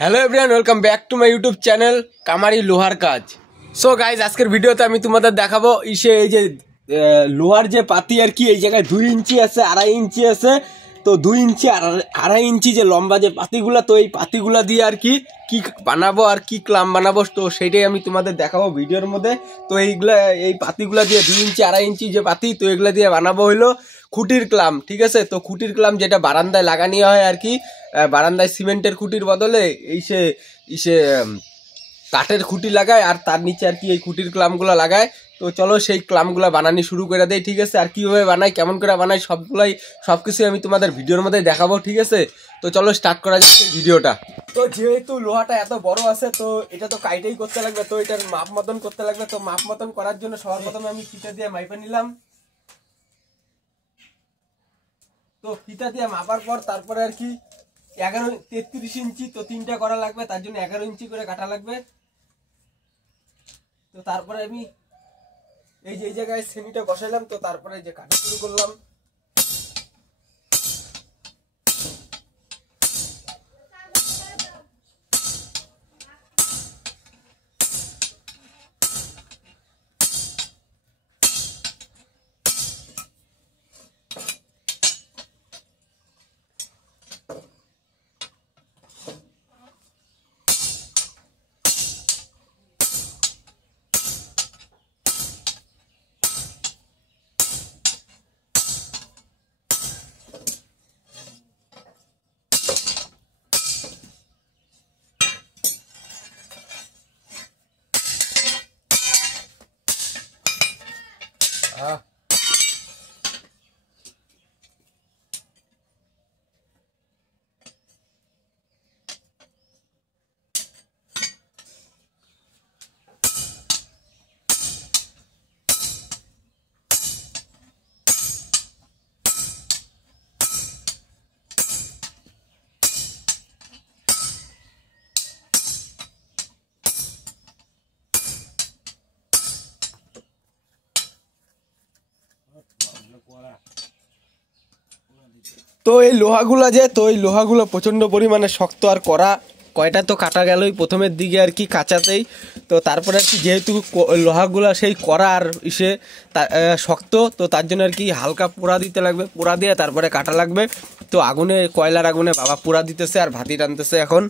Hello everyone, welcome back to my YouTube channel কামারি লোহার কাজ। সো গাইজ, আজকের ভিডিওতে আমি তোমাদের দেখাবো এই যে লোহার যে পাতি আর কি, এই জায়গায় 2 ইঞ্চি আছে, 2.5 ইঞ্চি আছে। তো 2 ইঞ্চি আর 2.5 ইঞ্চি যে লম্বা যে পাতিগুলা, তো এই পাতিগুলা দিয়ে আর কি কি বানাবো আর কি ক্লাম বানাবো, তো সেইটাই আমি তোমাদের দেখাবো ভিডিওর মধ্যে। তো এই পাতিগুলা দিয়ে 2 ইঞ্চি 2.5 ইঞ্চি যে পাতি, তো এগুলা দিয়ে বানাবো হইলো খুঁটির ক্লাম। ঠিক আছে, তো খুঁটির ক্লাম যেটা বারান্দায় লাগানি হয় আর কি, বারান্দায় সিমেন্টের খুঁটির বদলে ইসে কাঠের খুঁটি লাগায়, আর তার নিচে আর কি এই খুঁটির ক্লামগুলো লাগায়। তো চলো সেই ক্লামগুলো বানানি শুরু করে দেয়। ঠিক আছে, আর কীভাবে বানাই, কেমন করে বানাই, সবকিছুই আমি তোমাদের ভিডিওর মধ্যে দেখাবো। ঠিক আছে, তো চলো স্টার্ট করা যাচ্ছে ভিডিওটা। তো যেহেতু লোহাটা এত বড় আছে, তো এটা তো কাইটেই করতে লাগবে, তো এটার মাপ মতন করতে লাগবে। তো মাপ মতন করার জন্য সবার প্রথমে আমি ফিতা দিয়ে মাইপে নিলাম। তো ফিতা দিয়ে মাপার পর তারপরে আর কি 33 ইঞ্চি, তো 3টা করা লাগবে, তার জন্য 11 ইঞ্চি করে কাটা লাগবে। তো তারপরে আমি এই জায়গায় সেনিটা বসাইলাম, তো তারপরে যে কাটা শুরু করলাম। তো এই লোহাগুলো প্রচন্ড পরিমাণে শক্ত আর কড়া। কয়টা তো কাটা গেলই প্রথমের দিকে আর কি কাঁচাতেই। তো তারপরে আর কি যেহেতু লোহাগুলো সেই কড়া আর শক্ত, তো তার জন্য আর কি হালকা পোড়া দিতে লাগবে, পোড়া দিয়ে তারপরে কাটা লাগবে। তো কয়লার আগুনে বাবা পোড়া দিতেছে আর ভাতি টানতেছে এখন।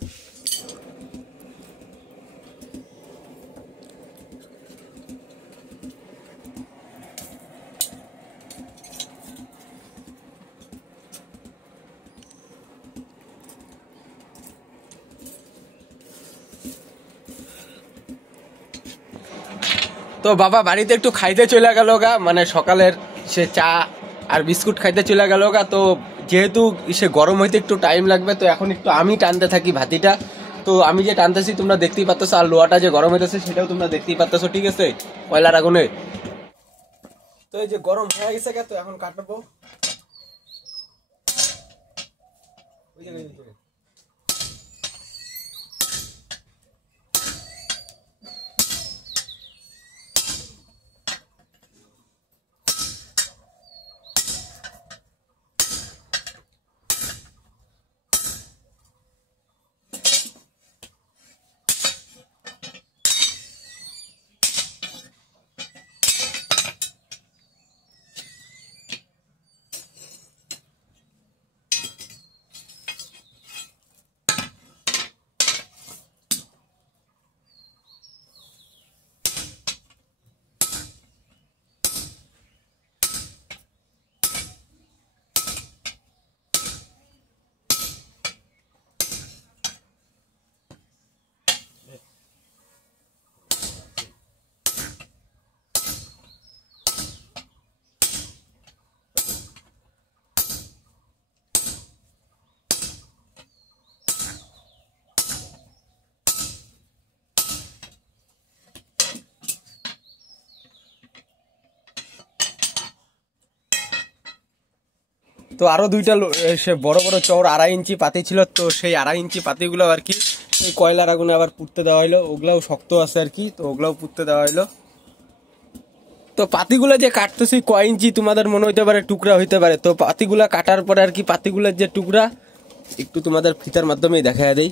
তো বাবা বাড়িতে একটু খাইতে চলে গেল গা, মানে সকালের সে চা আর বিস্কুট খাইতে চলে গেল গা। তো যেহেতু সে গরম হইতে একটু টাইম লাগবে, তো এখন একটু আমি টানতে থাকি ভাতিটা। তো আমি যে টানতেছি তোমরা দেখতেই পাচ্ছ, আর লোহাটা যে গরম হইতেছে সেটাও তোমরা দেখতেই পাচ্ছ। ঠিক আছে, কয়লার আগুনে। তো এই যে গরম হয়ে গেছে, তো এখন কাটবো। তো আরো দুইটা সে বড় বড় চওড়া 2.5 ইঞ্চি পাতি ছিল, তো সেই 2.5 ইঞ্চি পাতিগুলো আর কি এই কয়লার আগুনে আবার পুড়তে দেওয়া হলো। ওগুলাও শক্ত আছে আর কি, তো ওগুলাও পুড়তে দেওয়া হলো। তো পাতিগুলো যে কাটতেছি কয় ইঞ্চি তোমাদের মনে হইতে পারে টুকরা হইতে পারে। তো পাতিগুলা কাটার পরে আর কি পাতিগুলোর যে টুকরা একটু তোমাদের ফিতার মাধ্যমেই দেখা দেই।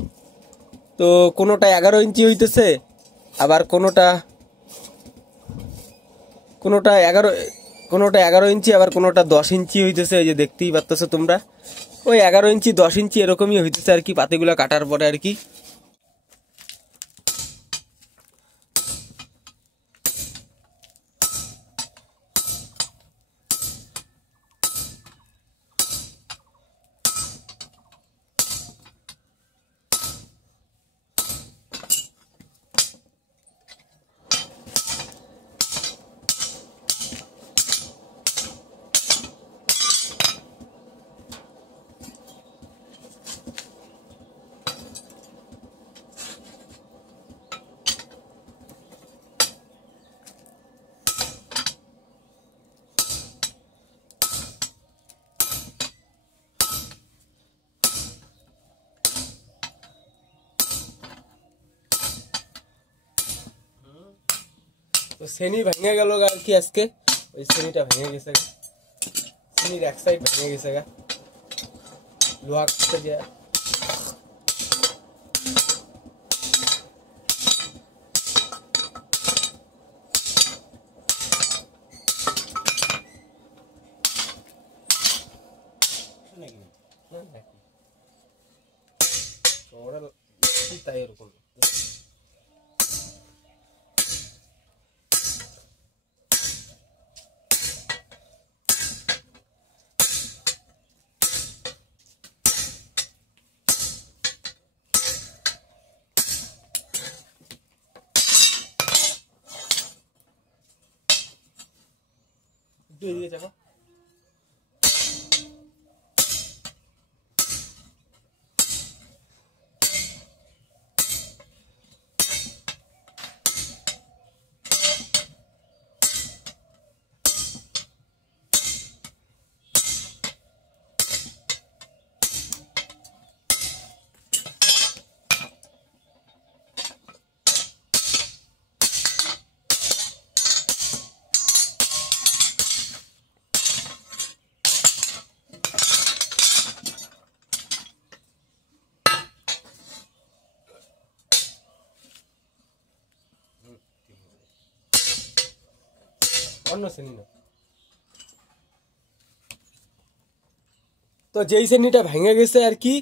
তো কোনোটা 11 ইঞ্চি হইতেছে, আবার কোনোটা 11 ইঞ্চি, আবার কোনোটা 10 ইঞ্চি হইতেছে। এই যে দেখতেই পাচ্ছ তোমরা, ওই 11 ইঞ্চি 10 ইঞ্চি এরকমই হইতেছে আর কি পাতিগুলো কাটার পরে আর কি। তো শ্রেণী ভেঙে গেল আর কি আজকে, ওই শ্রেণীটা ভেঙে গেছে, শ্রেণীর এক সাইড ভেঙে গেছে গা লোহা কাটতে গিয়ে। তাই এরকম এদিকে যাবো। অন্য শ্রেণী না। তো যেই শ্রেণীটা ভেঙে গেছে আর কি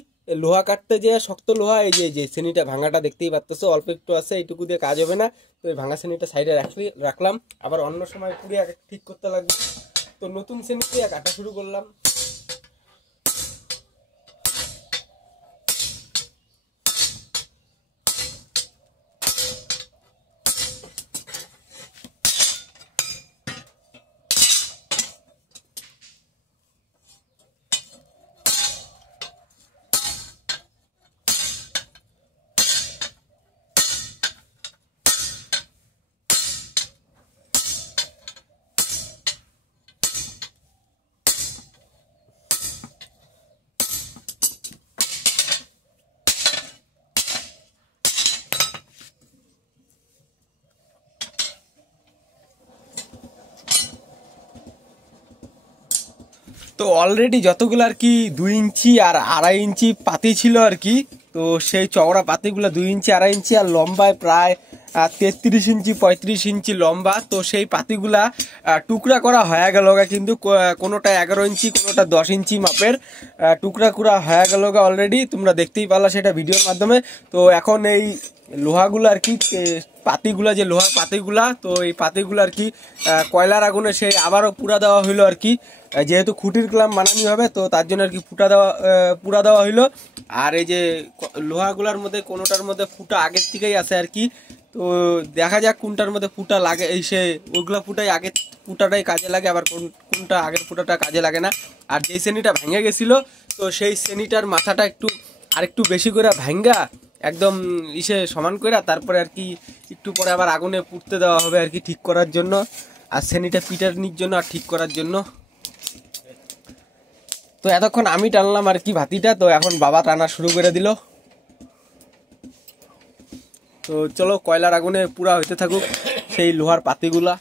লোহা কাটতে যে শক্ত লোহা, এই যে শ্রেণীটা ভাঙাটা দেখতেই পাচ্ছ, অল্প একটু আছে, এইটুকু দিয়ে কাজ হবে না। তো এই ভাঙা শ্রেণীটা সাইডে রাখলাম, আবার অন্য সময় পুড়ে ঠিক করতে লাগবে। তো নতুন শ্রেণী দিয়ে কাটা শুরু করলাম। তো অলরেডি যতগুলো আর কি 2 ইঞ্চি আর 2.5 ইঞ্চি পাতি ছিল আর কি, তো সেই চওড়া পাতিগুলো 2 ইঞ্চি 2.5 ইঞ্চি আর লম্বায় প্রায় 33 ইঞ্চি 35 ইঞ্চি লম্বা। তো সেই পাতিগুলা টুকরা করা হয়ে গেল, কিন্তু কোনোটা 11 ইঞ্চি কোনোটা 10 ইঞ্চি মাপের টুকরা করা হয়ে গেল অলরেডি, তোমরা দেখতেই পারলা সেটা ভিডিওর মাধ্যমে। তো এখন এই লোহাগুলো আর কি পাতিগুলা, যে লোহার পাতিগুলা, তো এই পাতিগুলো আর কি কয়লার আগুনে সেই আবারও পুরা দেওয়া হইলো আর কি, যেহেতু খুঁটির ক্লাম বানানি হবে তো তার জন্য আর কি পুরা দেওয়া হইলো। আর এই যে লোহাগুলার মধ্যে কোনোটার মধ্যে ফুটা আগের থেকেই আছে আর কি, তো দেখা যাক কোনটার মধ্যে ফুটা লাগে, এই সে ওইগুলা ফুটাই আগের ফুটাটাই কাজে লাগে, আবার কোনটা আগের ফুটাটা কাজে লাগে না। আর যেই শ্রেণীটা ভেঙে গেছিলো তো সেই শ্রেণীটার মাথাটা আরেকটু বেশি করে ভাঙ্গা একদম সমান করে তারপরে আর কি একটু পরে আবার আগুনে পুড়তে দেওয়া হবে আর কি, ঠিক করার জন্য, আর শ্রেণীটা পিটানির জন্য আর ঠিক করার জন্য। তো এতক্ষণ আমি টানলাম আর কি ভাতিটা, তো এখন বাবা টানা শুরু করে দিল। তো চলো কয়লার আগুনে পুরা হইতে থাকুক সেই লোহার পাতিগুলা।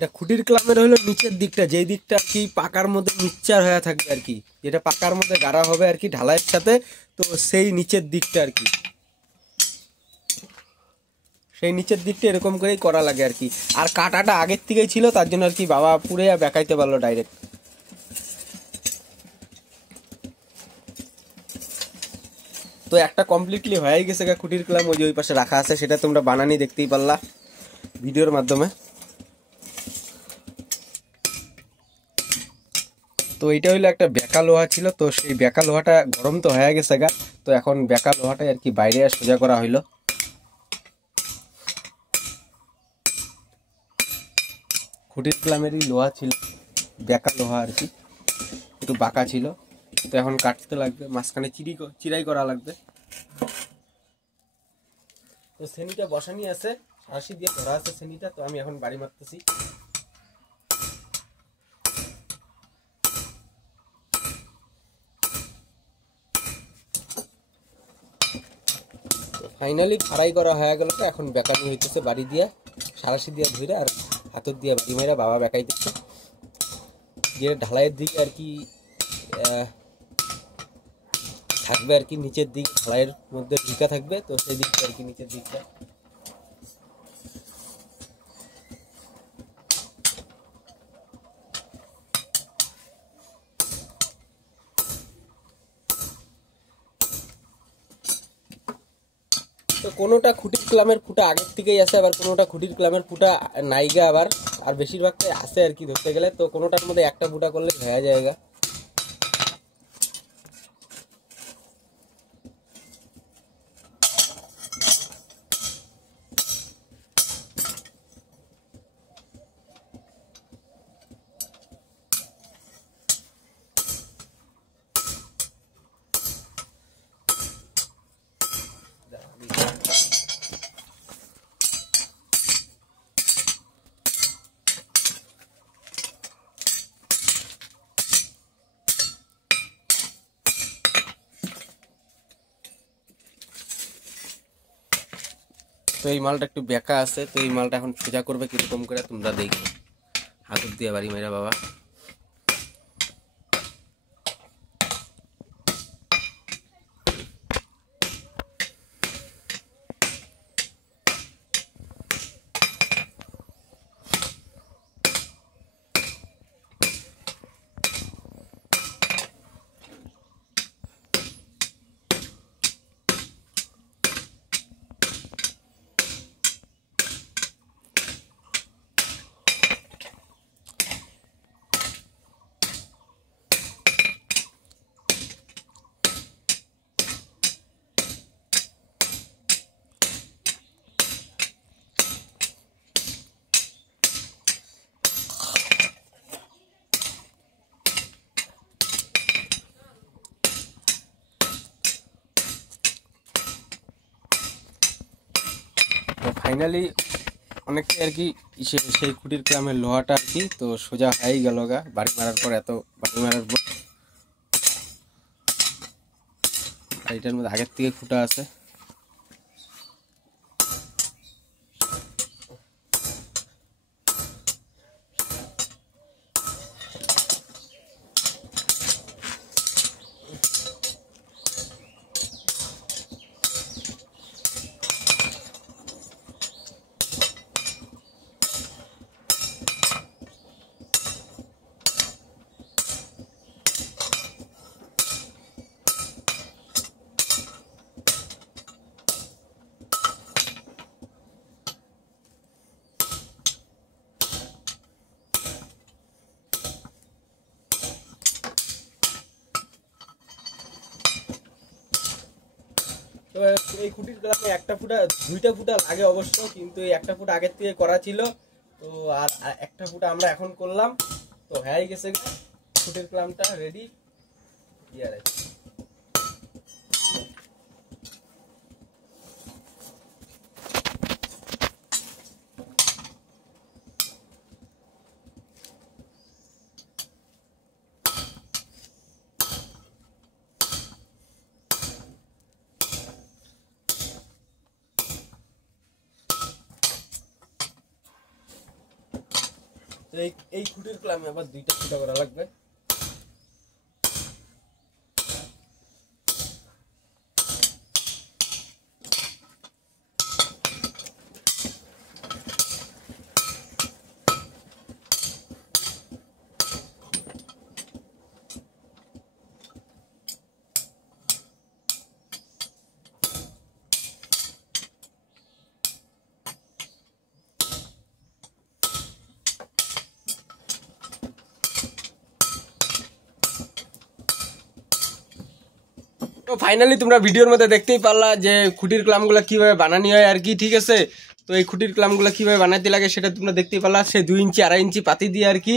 এটা খুঁটির ক্লামের হলো নিচের দিকটা, যেই দিকটা আর কি পাকার মধ্যে মিক্সচার হয়ে থাকবে আর কি, যেটা পাকার মধ্যে গাড়া হবে আর কি ঢালাইয়ের সাথে, তো সেই নিচের দিকটা আর কি, সেই নিচের দিকটা এরকম করেই করা লাগে আর কি। আর কাটাটা আগের থেকেই ছিল, তার জন্য আর কি বাবা পুরে বেঁকাইতে পারলো ডাইরেক্ট। তো একটা কমপ্লিটলি হয়ে গেছে খুঁটির ক্লাম, ওই যে ওই পাশে রাখা আছে, সেটা তোমরা বানানি দেখতেই পারলা ভিডিওর মাধ্যমে। তো এইটা হইলো একটা বেঁকা লোহা ছিল, তো সেই বেঁকা লোহাটা গরম তো হয়ে গেছে গা, তো এখন বেঁকা লোহাটাই আর কি বাইরে সোজা করা হইলো। খুঁটির ক্লামেরই লোহা ছিল, বেঁকা লোহা আর কি, একটু বাঁকা ছিল, তো এখন কাটতে লাগবে, মাঝখানে চিরাই করা লাগবে। তো শ্রেণীটা বসানি আছে, সাঁড়াশি দিয়ে ধরা আছে শ্রেণীটা, তো আমি এখন বাড়ি মারতেছি। ফাইনালি ফাড়াই করা হয়ে গেল, এখন বেকানি হইতেছে বাড়ি দিয়া, সাঁড়াশি দিয়া ধরে আর হাতর দিয়া বাড়ি মেয়েরা বাবা বেকাইতেছে। যে ঢালাইয়ের দিকে আর কি থাকবে আর কি, নিচের দিক ঢালাইয়ের মধ্যে ঢিকা থাকবে, তো সেই দিকটা আর কি নিচের দিকটা। তো কোনোটা খুঁটির ক্লামের ফুটা আগের থেকেই আছে, আবার কোনোটা খুঁটির ক্লামের ফুটা নাইগা আবার, আর বেশিরভাগটাই আছে আর কি ধরতে গেলে। তো কোনোটার মধ্যে একটা ফুটা করলে হয়ে যায়গা। তো এই মালটা একটু বেঁকা আছে, তো এই মালটা এখন সোজা করবে কিরকম করে তোমরা দেখো, হাতুর দিয়ে বাড়ি মেয়েরা বাবা। ফাইনালি অনেকটাই আর কি সেই খুঁটির ক্লামের লোহাটা আর কি তো সোজা হয়েই গেল গা বাড়ি মারার পর। এত বাড়ি মারার পর এটার মধ্যে আগের থেকে ফুটা আছে। এই খুঁটির গ্রামে একটা ফুটা দুইটা ফুটা লাগে অবশ্য, কিন্তু এই একটা ফুটা আগের থেকে করা ছিল, তো আর একটা ফুটা আমরা এখন করলাম, তো হয়ে গেছে খুঁটির ক্লামটা রেডি। তো এই খুঁটির ক্লামে আবার দুইটা ফুটা করা লাগবে। তো ফাইনালি তোমরা ভিডিওর মধ্যে দেখতেই পারলা যে খুঁটির ক্লামগুলো কিভাবে বানানি হয় আর কি, ঠিক আছে। তো এই খুঁটির ক্লামগুলো কিভাবে বানাতে লাগে সেটা তোমরা দেখতেই পারলা। সে 2 ইঞ্চি 2.5 ইঞ্চি পাতি দিয়ে আর কি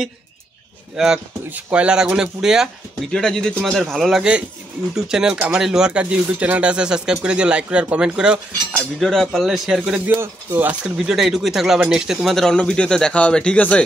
কয়লার আগুনে পুড়িয়া। ভিডিওটা যদি তোমাদের ভালো লাগে ইউটিউব চ্যানেল কামারি লোহার কাজ যে ইউটিউব চ্যানেলটা আছে সাবস্ক্রাইব করে দিও, লাইক করে আর কমেন্ট করো, আর ভিডিওটা পারলে শেয়ার করে দিও। তো আজকের ভিডিওটা এইটুকুই থাকলো, আবার নেক্সটে তোমাদের অন্য ভিডিওতে দেখা হবে, ঠিক আছে।